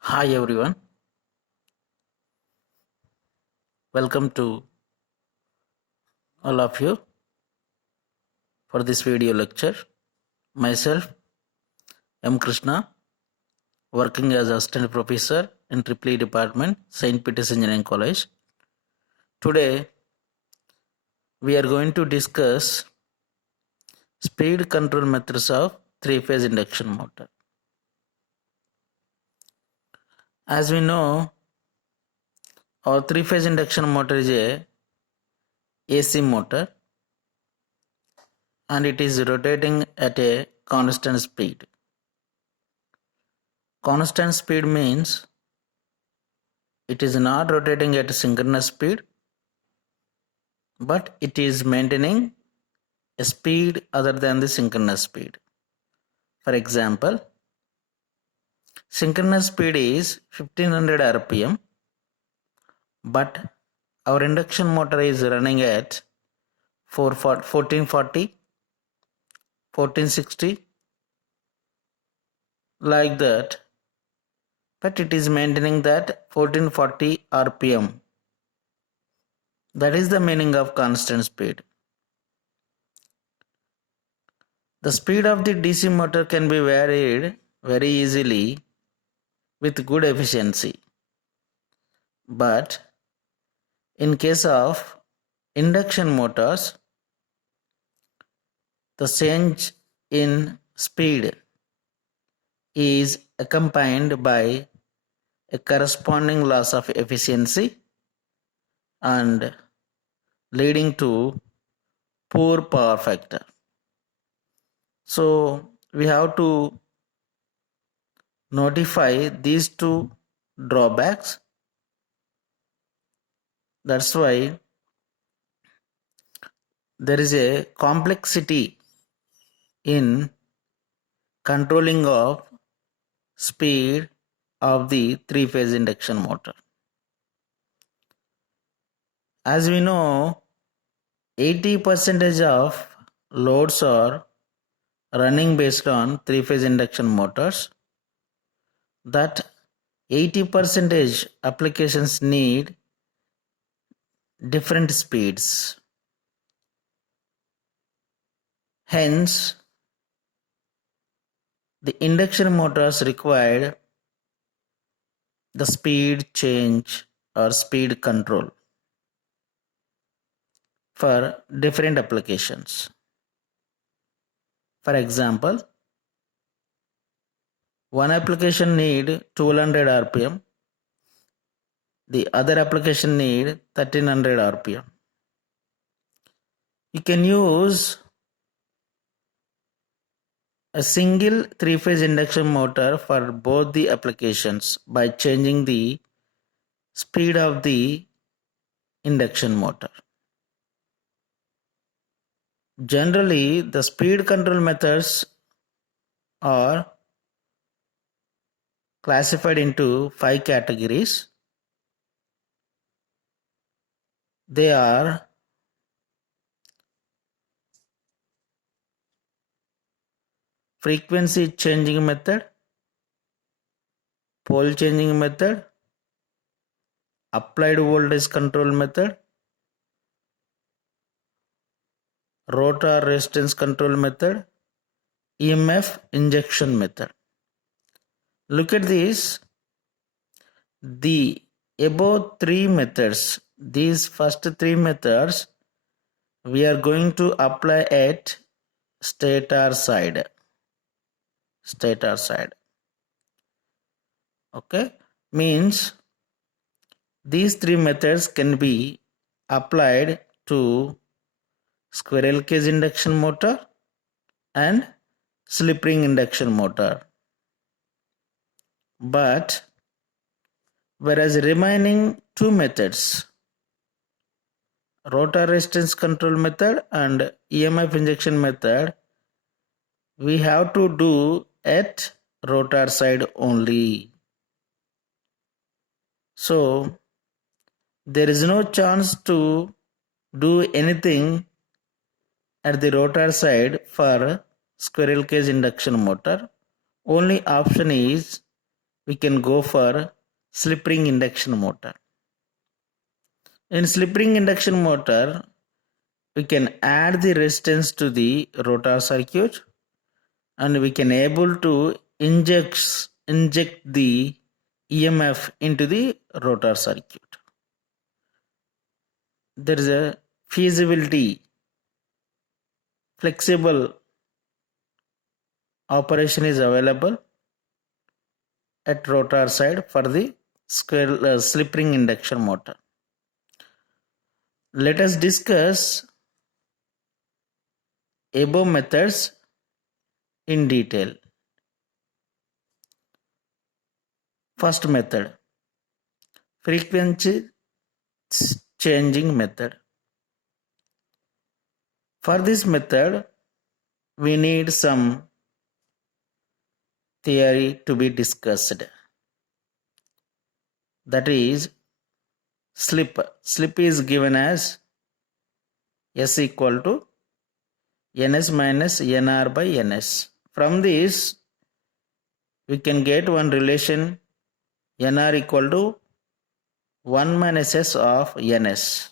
Hi everyone, welcome to all of you for this video lecture. Myself, M. Krishna, working as assistant professor in Triple E department, St. Peter's Engineering College. Today, we are going to discuss speed control methods of three-phase induction motor. As we know, our three-phase induction motor is a AC motor and it is rotating at a constant speed. Constant speed means it is not rotating at synchronous speed, but it is maintaining a speed other than the synchronous speed. For example, synchronous speed is 1500 rpm, but our induction motor is running at 1440, 1460, like that, but it is maintaining that 1440 rpm. That is the meaning of constant speed. The speed of the DC motor can be varied very easily with good efficiency. But in case of induction motors, the change in speed is accompanied by a corresponding loss of efficiency and leading to poor power factor. So we have to notify these two drawbacks. That's why there is a complexity in controlling of speed of the three-phase induction motor. As we know, 80% of loads are running based on three-phase induction motors. That 80% applications need different speeds. Hence, the induction motors require the speed change or speed control for different applications. For example, one application need 1200 rpm, the other application need 1300 rpm. You can use a single three-phase induction motor for both the applications by changing the speed of the induction motor. Generally, the speed control methods are classified into 5 categories. They are frequency changing method, pole changing method, applied voltage control method, rotor resistance control method, EMF injection method. Look at this. The above three methods, these first three methods, we are going to apply at stator side. Stator side. Okay, means these three methods can be applied to squirrel cage induction motor and slip ring induction motor. But whereas remaining two methods, rotor resistance control method and EMF injection method, we have to do at rotor side only. So there is no chance to do anything at the rotor side for squirrel cage induction motor. Only option is we can go for slip ring induction motor. In slip ring induction motor, we can add the resistance to the rotor circuit and we can able to inject the EMF into the rotor circuit. There is a feasibility, flexible operation is available at rotor side for the slip ring induction motor. Let us discuss above methods in detail. First method, frequency changing method. For this method, we need some theory to be discussed. That is slip. Slip is given as S equal to Ns minus Nr by Ns. From this, we can get one relation Nr equal to 1 minus S of Ns.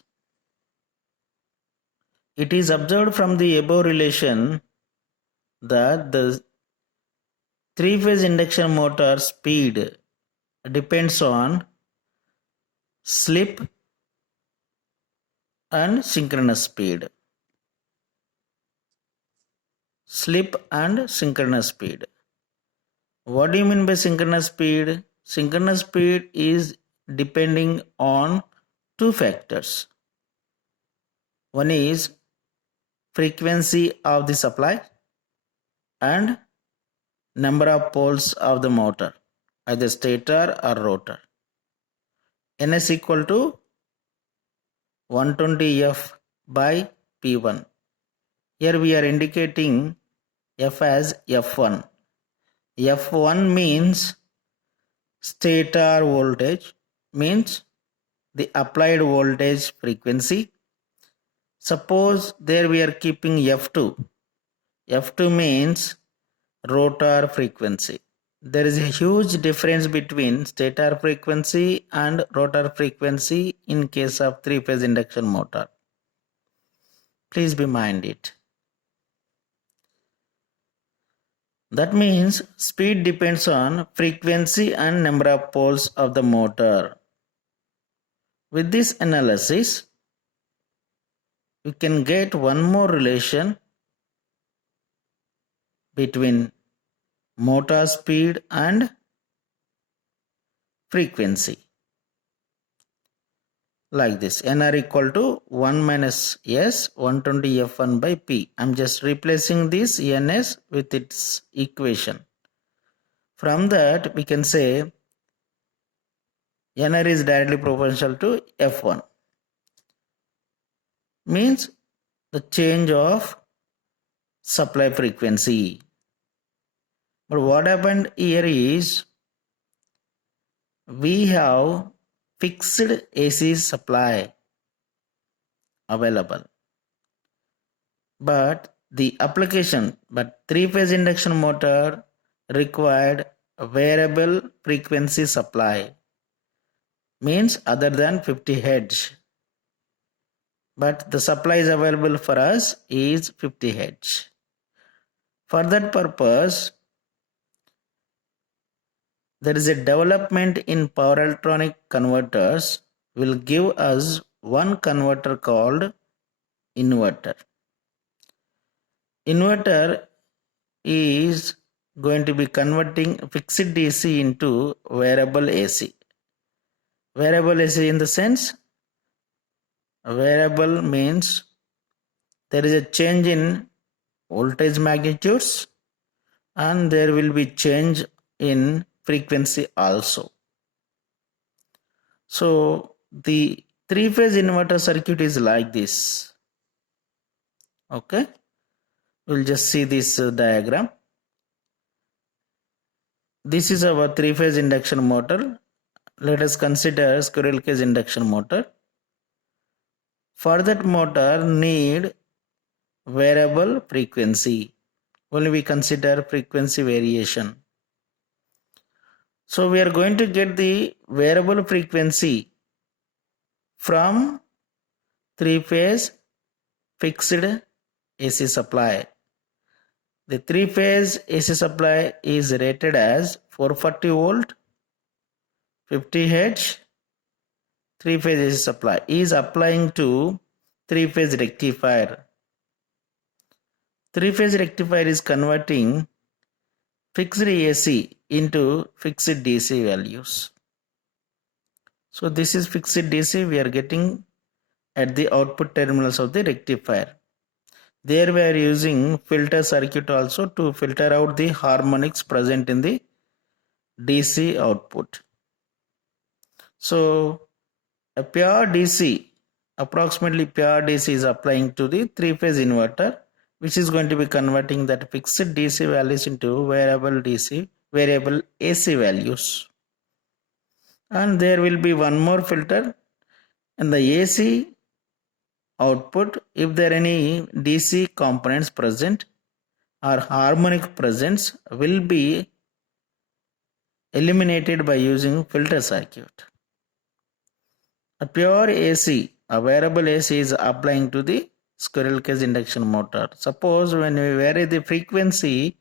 It is observed from the above relation that the three-phase induction motor speed depends on slip and synchronous speed. Slip and synchronous speed. What do you mean by synchronous speed? Synchronous speed is depending on two factors. One is frequency of the supply and number of poles of the motor, either stator or rotor. Ns equal to 120F by P1. Here we are indicating F as F1. F1 means stator voltage, means the applied voltage frequency. Suppose there we are keeping F2. F2 means rotor frequency. There is a huge difference between stator frequency and rotor frequency in case of three-phase induction motor. Please be mind it. That means speed depends on frequency and number of poles of the motor. With this analysis, we can get one more relation between motor speed and frequency. Like this, Nr equal to 1 minus S 120 F1 by P. I am just replacing this Ns with its equation. From that we can say Nr is directly proportional to F1. Means the change of supply frequency. But what happened here is we have fixed AC supply available. But three-phase induction motor required a variable frequency supply. Means other than 50 Hz. But the supply is available for us is 50 Hz. For that purpose, there is a development in power electronic converters will give us one converter called inverter. Inverter is going to be converting fixed DC into variable AC. Variable AC in the sense, variable means there is a change in voltage magnitudes and there will be change in frequency also. So the three-phase inverter circuit is like this. Okay, we'll just see this diagram. This is our three-phase induction motor. Let us consider squirrel cage induction motor. For that motor need variable frequency. Only we consider frequency variation. So we are going to get the variable frequency from three-phase fixed AC supply. The three-phase AC supply is rated as 440 volt, 50 Hz. Three-phase AC supply is applying to three-phase rectifier. Three-phase rectifier is converting fixed AC into fixed DC values. So this is fixed DC we are getting at the output terminals of the rectifier. There we are using filter circuit also to filter out the harmonics present in the DC output. So a pure DC, approximately pure DC is applying to the three-phase inverter, which is going to be converting that fixed DC values into variable AC values. And there will be one more filter in the AC output. If there are any DC components present or harmonic presence will be eliminated by using filter circuit. A pure AC, a variable AC is applying to the squirrel cage induction motor. Suppose when we vary the frequency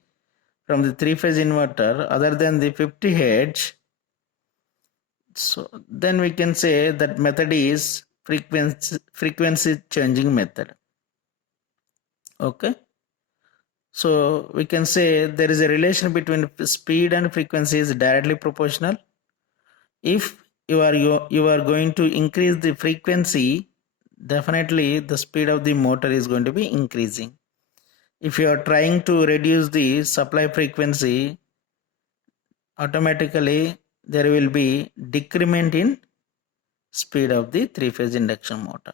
from the three-phase inverter other than the 50 Hz, so then we can say that method is frequency changing method. Okay. So we can say there is a relation between speed and frequency is directly proportional. If you are going to increase the frequency, definitely the speed of the motor is going to be increasing. If you are trying to reduce the supply frequency, automatically there will be decrement in speed of the three-phase induction motor.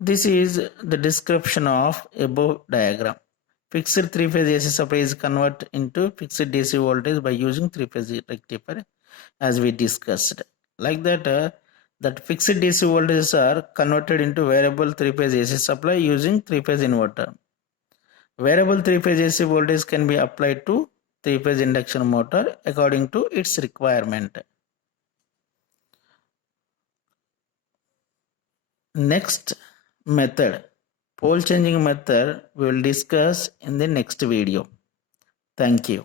This is the description of above diagram. Fixed three-phase AC supply is converted into fixed DC voltage by using three-phase rectifier, as we discussed. Like that, that fixed DC voltages are converted into variable three-phase AC supply using three-phase inverter. Variable three-phase AC voltage can be applied to three-phase induction motor according to its requirement. Next method, pole changing method, we will discuss in the next video. Thank you.